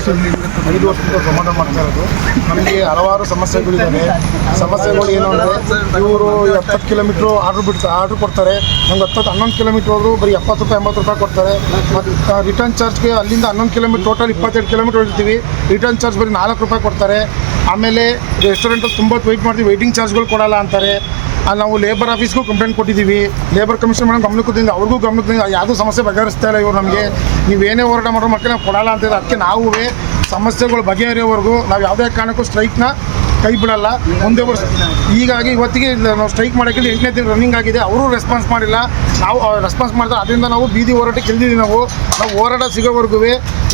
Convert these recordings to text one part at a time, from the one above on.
ವರ್ಷದಿಂದ ಝೊಮ್ಯಾಟೊ ಮಾಡ್ತಾ ಇರೋದು. ನಮಗೆ ಹಲವಾರು ಸಮಸ್ಯೆಗಳಿದ್ದಾವೆ. ಸಮಸ್ಯೆಗಳು ಏನು ಅಂದರೆ, ಇವರು 70 ಕಿಲೋಮೀಟ್ರು ಆರ್ಡ್ರ್ ಕೊಡ್ತಾರೆ. ನಮ್ಗೆ 11 ಕಿಲೋಮೀಟ್ರ್ ಹೋದ್ರು ಬರೀ 70 ರೂಪಾಯಿ 80 ರೂಪಾಯಿ ಕೊಡ್ತಾರೆ. ಮತ್ತು ರಿಟರ್ನ್ ಚಾರ್ಜ್ಗೆ ಅಲ್ಲಿಂದ 11 ಕಿಲೋಮೀಟ್ರ್ ಟೋಟಲ್ 22 ಕಿಲೋಮೀಟ್ರ್ ಹೊಡಿತೀವಿ. ರಿಟರ್ನ್ ಚಾರ್ಜ್ ಬರೀ 4 ರೂಪಾಯಿ ಕೊಡ್ತಾರೆ. ಆಮೇಲೆ ರೆಸ್ಟೋರೆಂಟಲ್ಲಿ ತುಂಬ ವೆಯ್ಟ್ ಮಾಡ್ತೀವಿ, ವೆಯ್ಟಿಂಗ್ ಚಾರ್ಜ್ಗಳು ಕೊಡಲ್ಲ ಅಂತಾರೆ. ನಾವು ಲೇಬರ್ ಆಫೀಸ್ಗೂ ಕಂಪ್ಲೇಂಟ್ ಕೊಟ್ಟಿದ್ದೀವಿ. ಲೇಬರ್ ಕಮಿಷನ್ ಮೇಡಮ್ ಗಮನಕ್ಕೆ ಅವ್ರಿಗೂ ಗಮನಕ್ಕೆ ಯಾವುದೂ ಸಮಸ್ಯೆ ಬಗೆಹರಿಸ್ತಾ ಇಲ್ಲ ಇವರು. ನಮಗೆ ನೀವೇನೇ ಹೋರಾಟ ಮಾಡೋ ಮಕ್ಕಳು ನಾವು ಕೊಡಲ್ಲ ಅಂತಿದ್ರೆ, ಅದಕ್ಕೆ ನಾವು ಸಮಸ್ಯೆಗಳು ಬಗೆಹರಿಯೋವರೆಗೂ ನಾವು ಯಾವುದೇ ಕಾರಣಕ್ಕೂ ಸ್ಟ್ರೈಕ್ನ ಕೈ ಬಿಡಲ್ಲ. ಮುಂದೆ ಹೀಗಾಗಿ ಇವತ್ತಿಗೆ ನಾವು ಸ್ಟ್ರೈಕ್ ಮಾಡೋಕ್ಕಿಂತ 8ನೇ ದಿನ ರನ್ನಿಂಗ್ ಆಗಿದೆ. ಅವರು ರೆಸ್ಪಾನ್ಸ್ ಮಾಡಿಲ್ಲ, ನಾವು ರೆಸ್ಪಾನ್ಸ್ ಮಾಡ್ತಾರೆ. ಅದರಿಂದ ನಾವು ಬೀದಿ ಹೋರಾಟಕ್ಕೆ ಇಳಿದಿದ್ದೀವಿ. ನಾವು ಹೋರಾಟ ಸಿಗೋವರೆಗೂ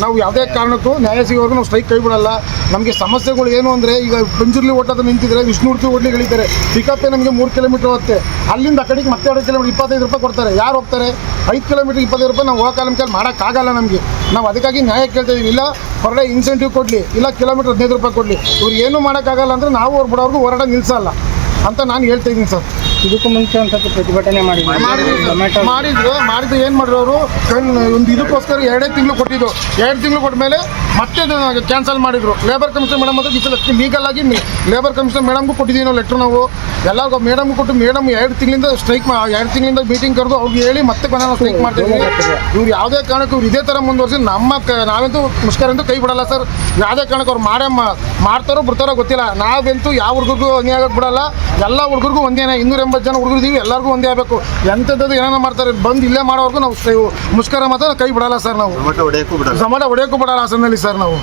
ನಾವು ಯಾವುದೇ ಕಾರಣಕ್ಕೂ ನ್ಯಾಯ ಸಿಗೋವರೆಗೂ ನಾವು ಸ್ಟ್ರೈಕ್ ಕೈ ಬಿಡಲ್ಲ. ನಮಗೆ ಸಮಸ್ಯೆಗಳು ಏನು ಅಂದರೆ, ಈಗ ಪಂಜುರ್ಲಿ ಓಟದ ನಿಂತಿದ್ರೆ ವಿಷ್ಣುಮೂರ್ತಿ ಹೋಟ್ಲಿಗೆ ಇಳಿತಾರೆ. ಪಿಕಪ್ಪೇ ನಮಗೆ 3 ಕಿಲೋಮೀಟ್ರ್ ಹೋಗುತ್ತೆ. ಅಲ್ಲಿಂದ ಆ ಕಡೆಗೆ ಮತ್ತೆ 2 ಕಿಲೋಮೀಟ್ರ್ 25 ರೂಪಾಯಿ ಕೊಡ್ತಾರೆ. ಯಾರು ಹೋಗ್ತಾರೆ? 5 ಕಿಲೋಮೀಟ್ರ್ 25 ರೂಪಾಯಿ ನಾವು ಹೋಗೋ ಕಾಲಕ್ಕೆ ಮಾಡೋಕ್ಕಾಗಲ್ಲ ನಮಗೆ. ನಾವು ಅದಕ್ಕಾಗಿ ನ್ಯಾಯ ಕೇಳ್ತಾ ಇದೀವಿ. ಇಲ್ಲ ಪರ್ ಡೇ ಇನ್ಸೆಂಟಿವ್ ಕೊಡಲಿ, ಇಲ್ಲ ಕಿಲೋಮೀಟ್ರ್ 15 ರೂಪಾಯಿ ಕೊಡಲಿ. ಇವ್ರು ಏನೂ ಮಾಡೋಕ್ಕಾಗಲ್ಲ ಅಂದರೆ ನಾವು ಅವ್ರು ಬಿಡೋರ್ಗೂ ಹೋರಾಟ ನಿಲ್ಲಿಸಲ್ಲ ಅಂತ ನಾನು ಹೇಳ್ತಾ ಇದ್ದೀನಿ ಸರ್. ಇದಕ್ಕೂ ಮುಂಚೆ ಒಂದು ಸ್ವಲ್ಪ ಪ್ರತಿಭಟನೆ ಮಾಡಿದ್ರು. ಏನು ಮಾಡಿದ್ರು ಅವರು? ಒಂದು ಇದಕ್ಕೋಸ್ಕರ 2 ತಿಂಗಳು ಕೊಟ್ಟಿದ್ದು. 2 ತಿಂಗಳು ಕೊಟ್ಟ ಮೇಲೆ ಮತ್ತೆ ಕ್ಯಾನ್ಸಲ್ ಮಾಡಿದರು. ಲೇಬರ್ ಕಮಿಷನ್ ಮೇಡಮ್ ಹತ್ರ ಈ ಸಲ ಲೀಗಲ್ ಆಗಿ ಲೇಬರ್ ಕಮಿಷನ್ ಮೇಡಮ್ಗೂ ಕೊಟ್ಟಿದ್ದೀವಿ ನಾವು ಲೆಟ್ರ್. ನಾವು ಎಲ್ಲರಿಗೂ ಮೇಡಮ್ಗೂ ಕೊಟ್ಟು, ಮೇಡಮ್ 2 ತಿಂಗಳಿಂದ ಸ್ಟ್ರೈಕ್ 2 ತಿಂಗಳಿಂದ ಮೀಟಿಂಗ್ ಕರೆದು ಅವ್ರಿಗೆ ಹೇಳಿ ಮತ್ತೆ ಕೊನೆ ನಾವು ಸ್ಟ್ರೈಕ್ ಮಾಡ್ತೀವಿ. ಇವ್ರು ಯಾವುದೇ ಕಾರಣಕ್ಕೂ ಇವ್ರು ಇದೇ ಥರ ಮುಂದುವರಿಸಿ ನಾವಂತೂ ಮುಷ್ಕರ ಅಂತೂ ಕೈ ಬಿಡಲ್ಲ ಸರ್. ಯಾವುದೇ ಕಾರಣಕ್ಕೆ ಅವ್ರು ಮಾಡ್ತಾರೋ ಬಿಡ್ತಾರೋ ಗೊತ್ತಿಲ್ಲ. ನಾವಂತೂ ಯಾವ ಹುಡುಗರಿಗೂ ಅನ್ಯಾಯ ಆಗಕ್ಕೆ ಬಿಡಲ್ಲ. ಎಲ್ಲ ಹುಡುಗರಿಗೂ ಒಂದೇನೆ. 280 ಜನ ಹುಡುಗರು ಇದ್ದೀವಿ, ಎಲ್ಲರಿಗೂ ಒಂದೇ ಆಗಬೇಕು. ಎಂಥದ್ದು ಏನೇನೋ ಮಾಡ್ತಾರೆ ಬಂದು ಇಲ್ಲೇ ಮಾಡೋವರೆಗೂ ನಾವು ಮುಷ್ಕರ ಮಾತ್ರ ಕೈ ಬಿಡಲ್ಲ ಸರ್. ನಾವು ಝೊಮ್ಯಾಟೊ ಹೊಡೆಯೋಕ್ಕೂ ಬಿಡಲ್ಲ ಹಾಸನಲ್ಲಿ ಸರ್ ನಾವು.